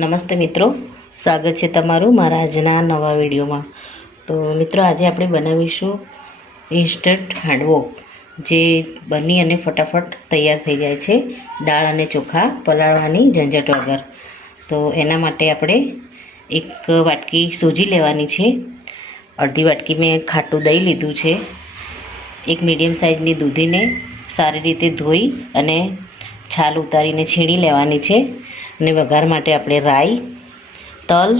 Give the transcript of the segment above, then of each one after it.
નમસ્તે મિત્રો, સ્વાગત છે તમારું મારા આજના નવા વિડીયોમાં। તો મિત્રો, આજે આપણે બનાવીશું ઇન્સ્ટન્ટ હાંડવો, જે બની અને ફટાફટ તૈયાર થઈ જાય છે દાળ અને ચોખા પલાળવાની ઝંઝટ વગર। તો એના માટે આપણે એક વાટકી સૂજી લેવાની છે, અડધી વાટકી મેં ખાટું દહીં લીધું છે, એક મીડિયમ સાઇઝની દૂધીને સારી રીતે ધોઈ અને છાલ ઉતારીને છીણી લેવાની છે। અને વઘાર માટે આપણે રાઈ, તલ,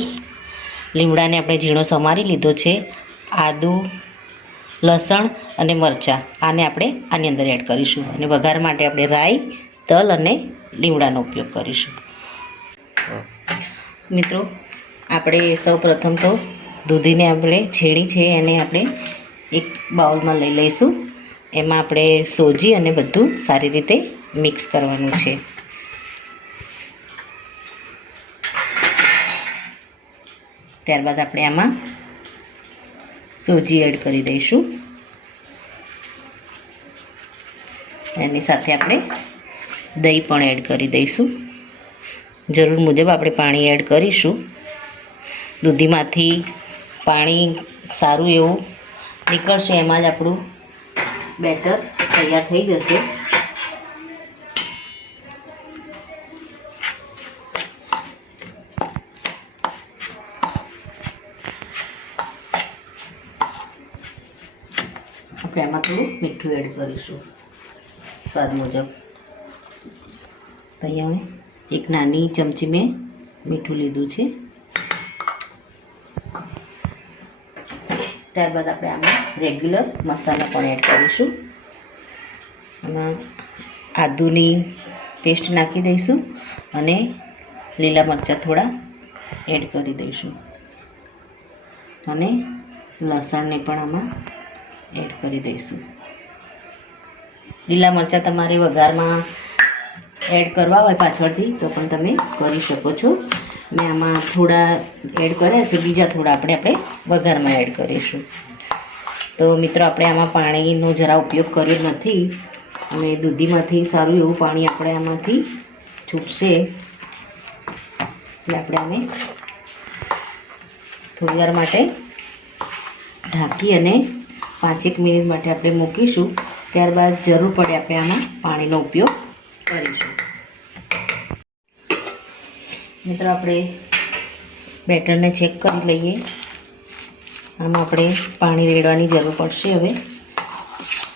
લીમડાને આપણે ઝીણો સમારી લીધો છે, આદુ, લસણ અને મરચાં આને આપણે આની અંદર એડ કરીશું અને વઘાર માટે આપણે રાઈ, તલ અને લીમડાનો ઉપયોગ કરીશું। મિત્રો, આપણે સૌપ્રથમ તો દૂધીને આપણે છીણી છે એને આપણે એક બાઉલમાં લઈ લઈશું। એમાં આપણે સોજી અને બધું સારી રીતે મિક્સ કરવાનું છે। ત્યારબાદ આપણે આમાં સોજી એડ કરી દઈશું, એની સાથે આપણે દહીં પણ એડ કરી દઈશું। જરૂર મુજબ આપણે પાણી એડ કરીશું। દૂધીમાંથી પાણી સારું એવું નીકળશે એમાં જ આપણું બેટર તૈયાર થઈ જશે। આપણે આમાં થોડું મીઠું એડ કરીશું સ્વાદ મુજબ। તો અહીંયા એક નાની ચમચી મેં મીઠું લીધું છે। ત્યારબાદ આપણે આમાં રેગ્યુલર મસાલા પણ એડ કરીશું। આમાં આદુની પેસ્ટ નાખી દઈશું અને લીલા મરચાં થોડા એડ કરી દઈશું અને લસણને પણ આમાં એડ કરી દઈશું। લીલા મરચાં તમારે વઘારમાં એડ કરવા હોય પાછળથી તો પણ તમે કરી શકો છો। મેં આમાં થોડા એડ કર્યા છે, બીજા થોડા આપણે વઘારમાં એડ કરીશું। તો મિત્રો, આપણે આમાં પાણીનો જરા ઉપયોગ કર્યો નથી અને દૂધીમાંથી સારું એવું પાણી આપણે આમાંથી છૂટશે, એટલે આપણે આને થોડીવાર માટે ઢાંકી અને 5 મિનિટ માટે આપણે મૂકીશું। ત્યારબાદ જરૂર પડે આપણે આમાં પાણીનો ઉપયોગ કરીશું। મિત્રો, આપણે બેટરને ચેક કરી લઈએ। આમાં આપણે પાણી રેડવાની જરૂર પડશે હવે।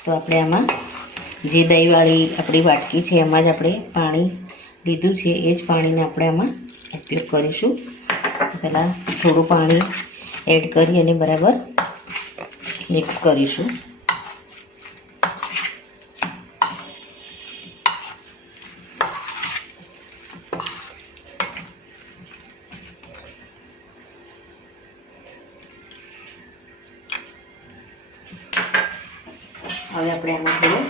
તો આપણે આમાં જે દહીંવાળી આપણી વાટકી છે એમાં જ આપણે પાણી લીધું છે, એ જ પાણીને આપણે આમાં ઉપયોગ કરીશું। પહેલાં થોડું પાણી એડ કરી અને બરાબર મિક્સ કરીશું। હવે આપણે આમાં થોડો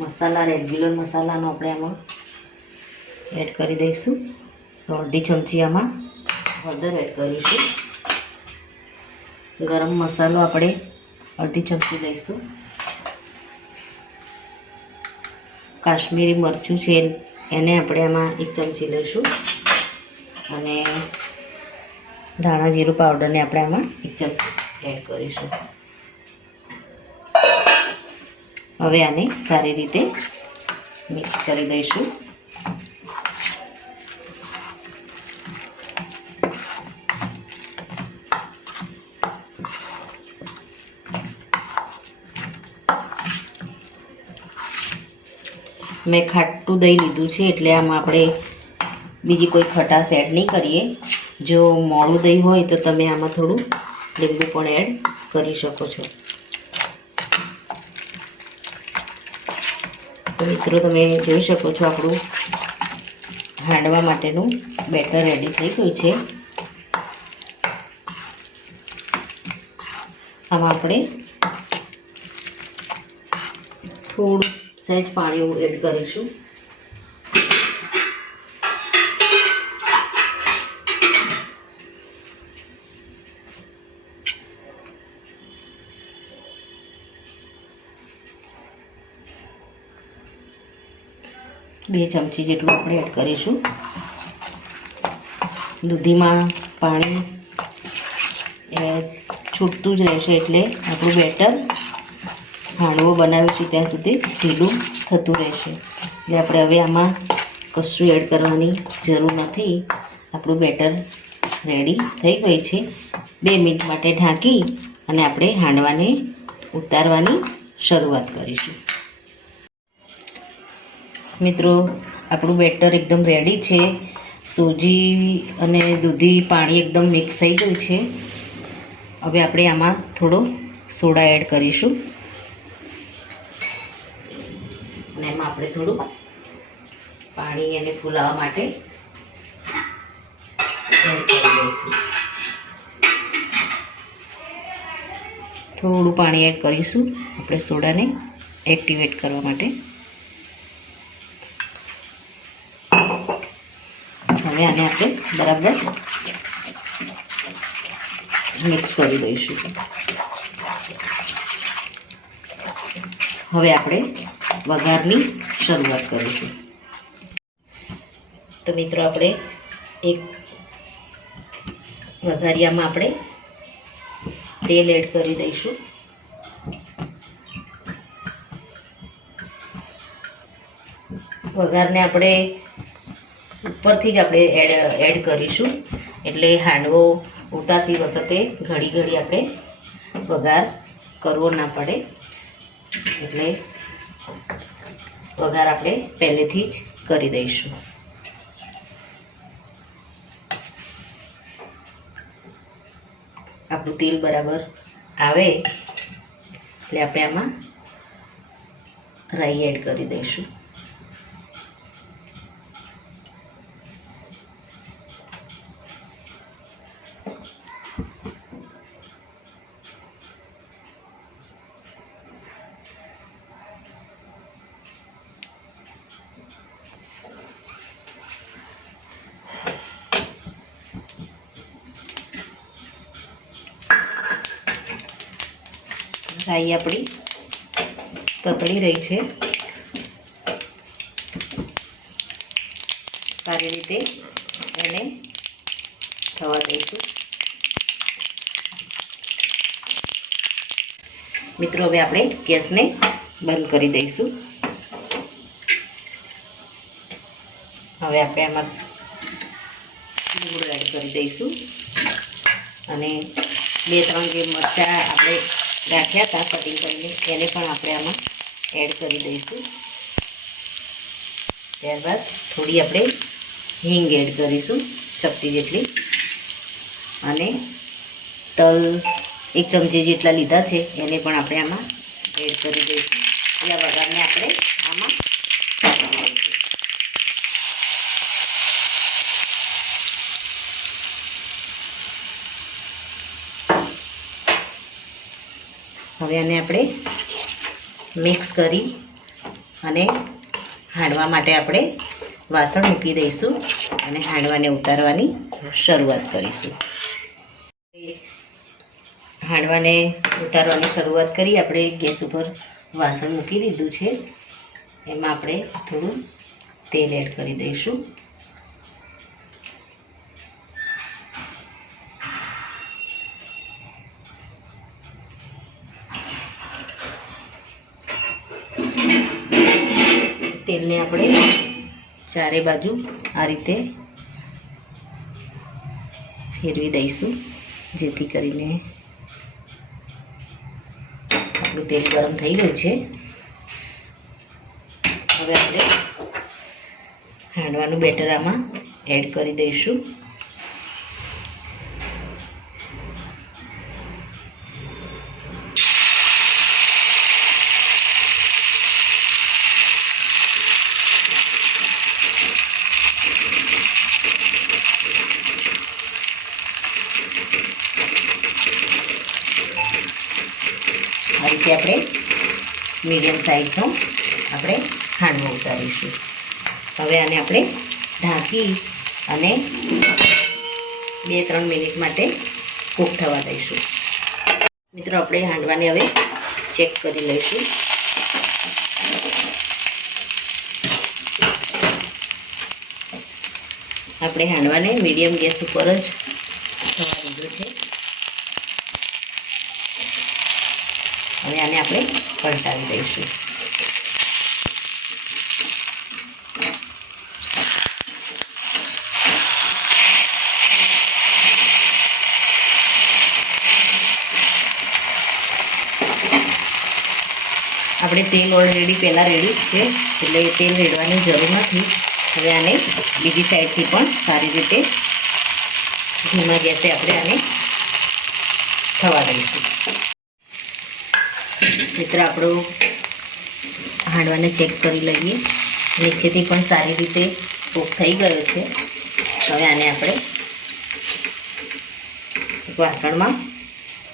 મસાલા, રેગ્યુલર મસાલાનો આપણે આમાં એડ કરી દઈશું। તો અડધી ચમચી આમાં હળદર એડ કરીશું। ગરમ મસાલો આપણે અડધી ચમચી લઈશું। કાશ્મીરી મરચું છે એને આપણે આમાં 1 ચમચી લઈશું અને ધાણા જીરું પાવડરને આપણે આમાં 1 ચમચી એડ કરીશું। હવે આને સારી રીતે મિક્સ કરી દઈશું। મેં ખાટું દહીં લીધું છે એટલે આમાં આપણે બીજી કોઈ ખટાશ એડ નહીં કરીએ। જો મોળું દહીં હોય તો તમે આમાં થોડું લીંબુ પણ એડ કરી શકો છો। તો મિત્રો, તમે જોઈ શકો છો આપણું હાંડવા માટેનું બેટર રેડી થઈ ગયું છે। આમાં આપણે થોડું સહેજ પાણી એડ કરીશું। બે ચમચી જેટલું આપણે એડ કરીશું। દૂધીમાં પાણી છૂટતું જ રહેશે, એટલે આપણું બેટર હાંડવો બનાવીશું ત્યાં સુધી ઢીલું થતું રહેશે. એટલે આપણે હવે આમાં કશું એડ કરવાની જરૂર નથી. આપણું બેટર રેડી થઈ ગઈ છે. 2 મિનિટ માટે ઢાંકી અને આપણે હાંડવાને ઉતારવાની શરૂઆત કરીશું. મિત્રો, આપણું બેટર એકદમ રેડી છે. સૂજી અને દૂધી પાણી એકદમ મિક્સ થઈ ગયું છે. હવે આપણે આમાં થોડો સોડા એડ કરીશું અને એમાં આપણે થોડું પાણી એને ફૂલાવા માટે એડ કરી દઈશું. થોડું પાણી એડ કરીશું આપણે સોડાને એક્ટિવેટ કરવા માટે. હવે આને આપણે બરાબર મિક્સ કરી દઈશું. હવે આપણે વઘારની શરૂઆત કરીશું. તો મિત્રો, આપણે એક વઘારિયામાં આપણે તેલ એડ કરી દઈશું. વઘારને આપણે ઉપરથી જ આપણે એડ કરીશું, એટલે હાંડવો ઉતારતી વખતે ઘડી આપણે વઘાર કરવો ના પડે. એટલે વઘાર આપણે પહેલેથી જ કરી દઈશું. આપણું તેલ બરાબર આવે એટલે આપણે આમાં રાઈ એડ કરી દઈશું. રાઈ આપણી તતળી રહી છે. સારી રીતે એને થવા દઈશું. મિત્રો, હવે આપણે ગેસને બંધ કરી દઈશું. હવે આપણે આમાં ગોળ એડ કરી દઈશું અને 2-3 જે મરચાં આપણે રાખ્યા હતા કટિંગ કરીને એને પણ આપણે આમાં એડ કરી દઈશું. ત્યારબાદ થોડી આપણે હિંગ એડ કરીશું, ચપટી જેટલી, અને તલ 1 ચમચી જેટલા લીધા છે એને પણ આપણે આમાં એડ કરી દઈશું. એટલે વઘારને આપણે આમાં હવે આને આપણે મિક્સ કરી અને હાંડવા માટે આપણે વાસણ મૂકી દઈશું અને હાંડવાને ઉતારવાની શરૂઆત કરીશું. હાંડવાને ઉતારવાની શરૂઆત કરી આપણે ગેસ ઉપર વાસણ મૂકી દીધું છે. એમાં આપણે થોડું તેલ એડ કરી દઈશું. તેલને આપણે ચારે બાજુ આ રીતે ફેરવી દઈશું, જેથી કરીને આપણું તેલ ગરમ થઈ ગયું છે. હવે આપણે હાંડવાનું બેટર આમાં એડ કરી દઈશું. આ રીતે આપણે મીડિયમ સાઈઝનો આપણે હાંડવો ઉતારીશું. હવે આને આપણે ઢાંકી અને 2-3 મિનિટ માટે કૂક થવા દઈશું. મિત્રો, આપણે હાંડવાને હવે ચેક કરી લઈશું. આપણે હાંડવાને મીડિયમ ગેસ ઉપર જ થવા દીધો છે. હવે આને આપણે પલટાવી દઈશું. આપણે તેલ ઓલરેડી પહેલાં રેડી જ છે, એટલે તેલ રેડવાની જરૂર નથી. હવે આને બીજી સાઈડથી પણ સારી રીતે ધીમા ગેસે આપણે આને થવા દઈશું. મિત્ર, આપણું હાંડવાને ચેક કરી લઈએ. નીચેથી પણ સારી રીતે કૂક થઈ ગયો છે. હવે આને આપણે એક વાસણમાં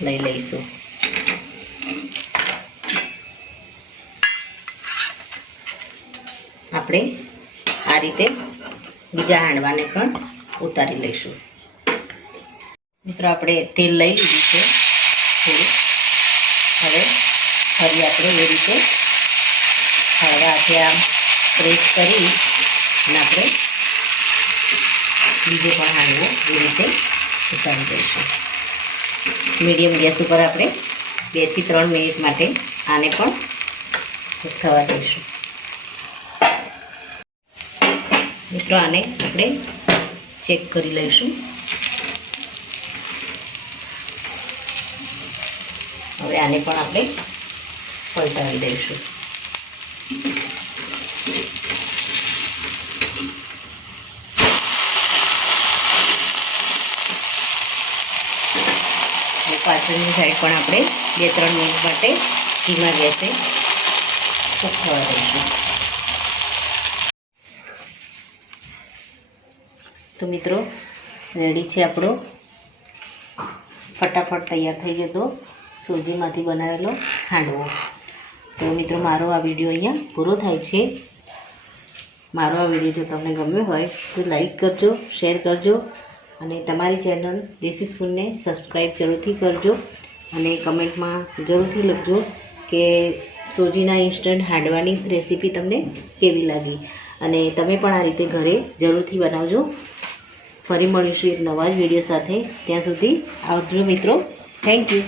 લઈ લઈશું. આપણે આ રીતે બીજા હાંડવાને પણ ઉતારી લઈશું. મિત્રો, આપણે તેલ લઈ લીધું છે થોડું. હવે ફરી આપણે એ રીતે હળવા હાથે આમ પ્રેસ કરી અને આપણે બીજો પણ હાંડવો એ રીતે ઉતારી દઈશું. મીડિયમ ગેસ ઉપર આપણે 2 થી 3 મિનિટ માટે આને પણ થવા દઈશું. મિત્રો, આને આપણે ચેક કરી લઈશું. હવે આને પણ આપણે પલટાવી દઈશું. પાછળની સાઈડ પણ આપણે 2-3 મિનિટ માટે ધીમા ગેસે કૂક થવા દઈશું. તો મિત્રો, રેડી છે આપણો ફટાફટ તૈયાર થઈ જતો સૂજીમાંથી બનાવેલો હાંડવો. તો મિત્રો, મારો આ વિડીયો અહીંયા પૂરો થાય છે. મારો આ વિડીયો જો તમને ગમ્યો હોય તો લાઈક કરજો, શેર કરજો અને તમારી ચેનલ દેશી સ્પૂનને સબસ્ક્રાઈબ જરૂરથી કરજો. અને કમેન્ટમાં જરૂરથી લખજો કે સોજીના ઇન્સ્ટન્ટ હાંડવાની રેસીપી તમને કેવી લાગી. અને તમે પણ આ રીતે ઘરે જરૂરથી બનાવજો. ફરી મળીશું એક નવા જ વિડીયો સાથે. ત્યાં સુધી આવજો મિત્રો. Thank you.